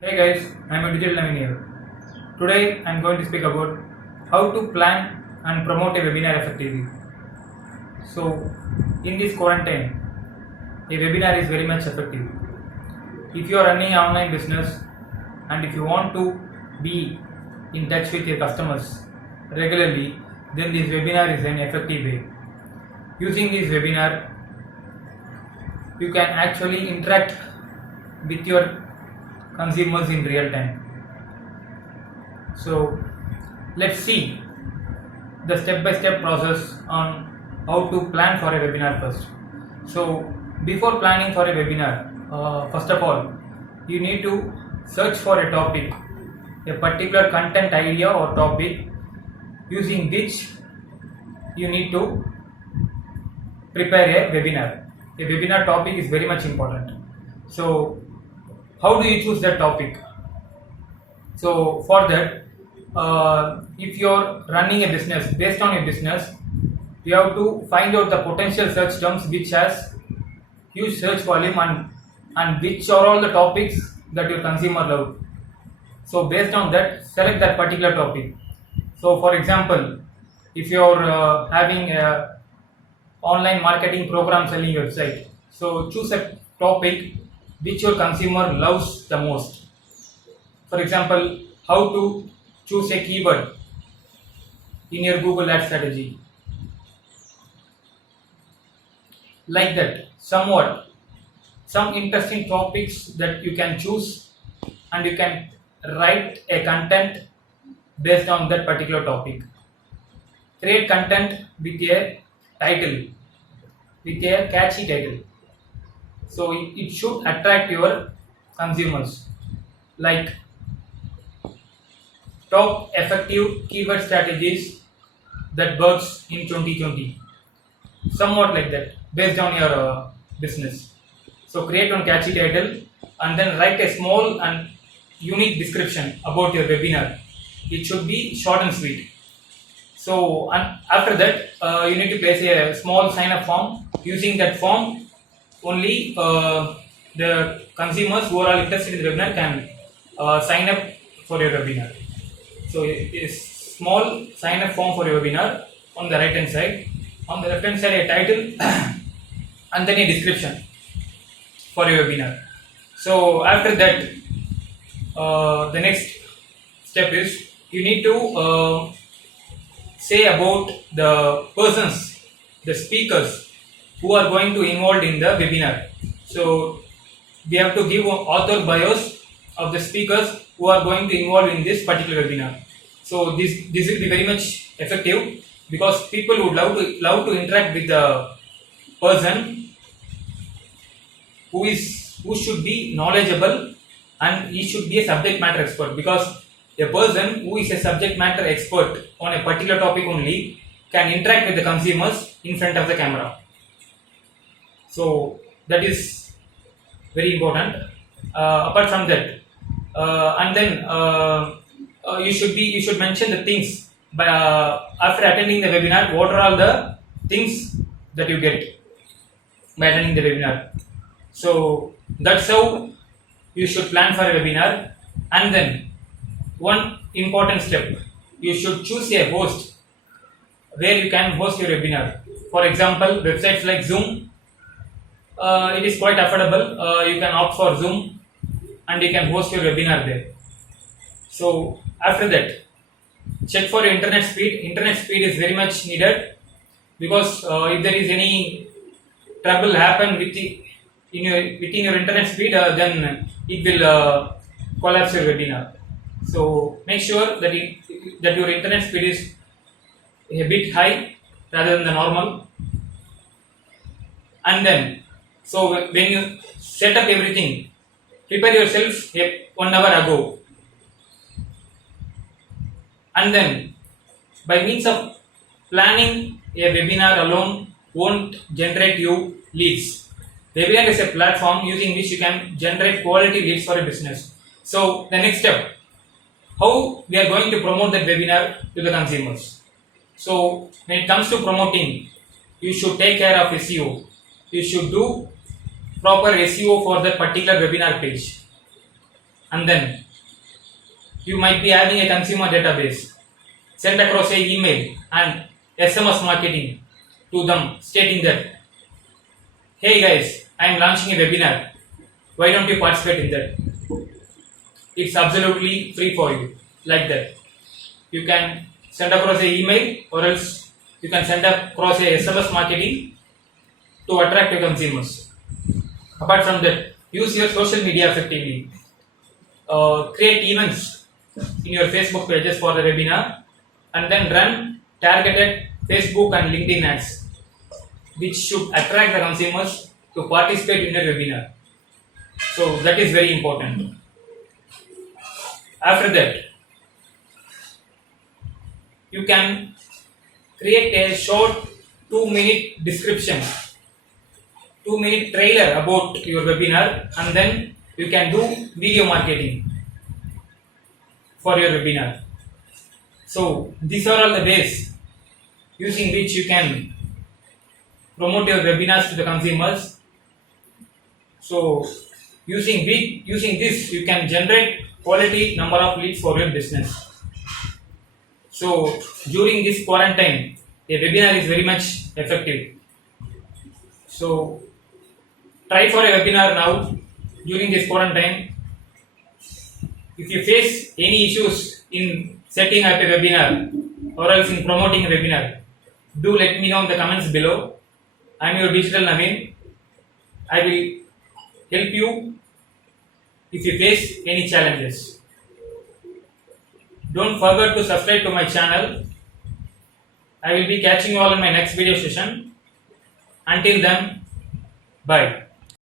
Hey guys, I'm a digital engineer. Today I'm going to speak about how to plan and promote a webinar effectively. So, in this quarantine, a webinar is very much effective. If you are running an online business and if you want to be in touch with your customers regularly, then this webinar is an effective way. Using this webinar, you can actually interact with your consumers in real time. So let's see the step-by-step process on how to plan for a webinar first. So before planning for a webinar, first of all, you need to search for a topic, a particular content idea or topic using which you need to prepare a webinar. A webinar topic is very much important. So how do you choose that topic? So for that, if you're running a business, based on your business, you have to find out the potential search terms which has huge search volume and which are all the topics that your consumer love. So based on that, select that particular topic. So for example, if you're having a online marketing program selling website, so choose a topic which your consumer loves the most. For example, how to choose a keyword in your Google Ads strategy. Like that, somewhat, some interesting topics that you can choose and you can write a content based on that particular topic. Create content with a title, with a catchy title. So it should attract your consumers, like top effective keyword strategies that works in 2020, somewhat like that, based on your business. So create one catchy title and then write a small and unique description about your webinar. It should be short and sweet. So and after that, you need to place a small sign up form. Using that form, only the consumers who are all interested in the webinar can sign up for your webinar. So a small sign up form for your webinar on the right hand side. On the left hand side, a title and then a description for your webinar. So after that, the next step is you need to say about the persons, the speakers who are going to involved in the webinar. So we have to give author bios of the speakers who are going to involve in this particular webinar. So this will be very much effective because people would love to interact with the person who should be knowledgeable and he should be a subject matter expert, because a person who is a subject matter expert on a particular topic only can interact with the consumers in front of the camera. So that is very important. Apart from that, and then you should mention the things by after attending the webinar. What are all the things that you get by attending the webinar? So that's how you should plan for a webinar. And then one important step, you should choose a host where you can host your webinar. For example, websites like Zoom, it is quite affordable. You can opt for Zoom and you can host your webinar there. So after that, check for your internet speed. Internet speed is very much needed because if there is any trouble happen within your internet speed, then it will collapse your webinar. So make sure that your internet speed is a bit high rather than the normal. And then, so when you set up everything, prepare yourself 1 hour ago. And then, by means of planning a webinar alone won't generate you leads. Webinar is a platform using which you can generate quality leads for a business. So the next step, how we are going to promote that webinar to the consumers. So when it comes to promoting, you should take care of SEO. You should do proper SEO for that particular webinar page. and then you might be having a consumer database. Send across a email and SMS marketing to them stating that, hey guys, I am launching a webinar. Why don't you participate in that? It's absolutely free for you. Like that. You can send across a email, or else you can send across a SMS marketing to attract your consumers. Apart from that, use your social media effectively. Create events in your Facebook pages for the webinar, and then run targeted Facebook and LinkedIn ads, which should attract the consumers to participate in the webinar. So that is very important. After that, you can create a short 2-minute description, 2-minute trailer about your webinar, and then you can do video marketing for your webinar. So these are all the ways using which you can promote your webinars to the consumers. So using this, you can generate quality number of leads for your business. So during this quarantine, a webinar is very much effective. So try for a webinar now during this quarantine. If you face any issues in setting up a webinar or else in promoting a webinar, do let me know in the comments below. I am your digital Naveen. I will help you if you face any challenges. Don't forget to subscribe to my channel. I will be catching you all in my next video session. Until then, bye.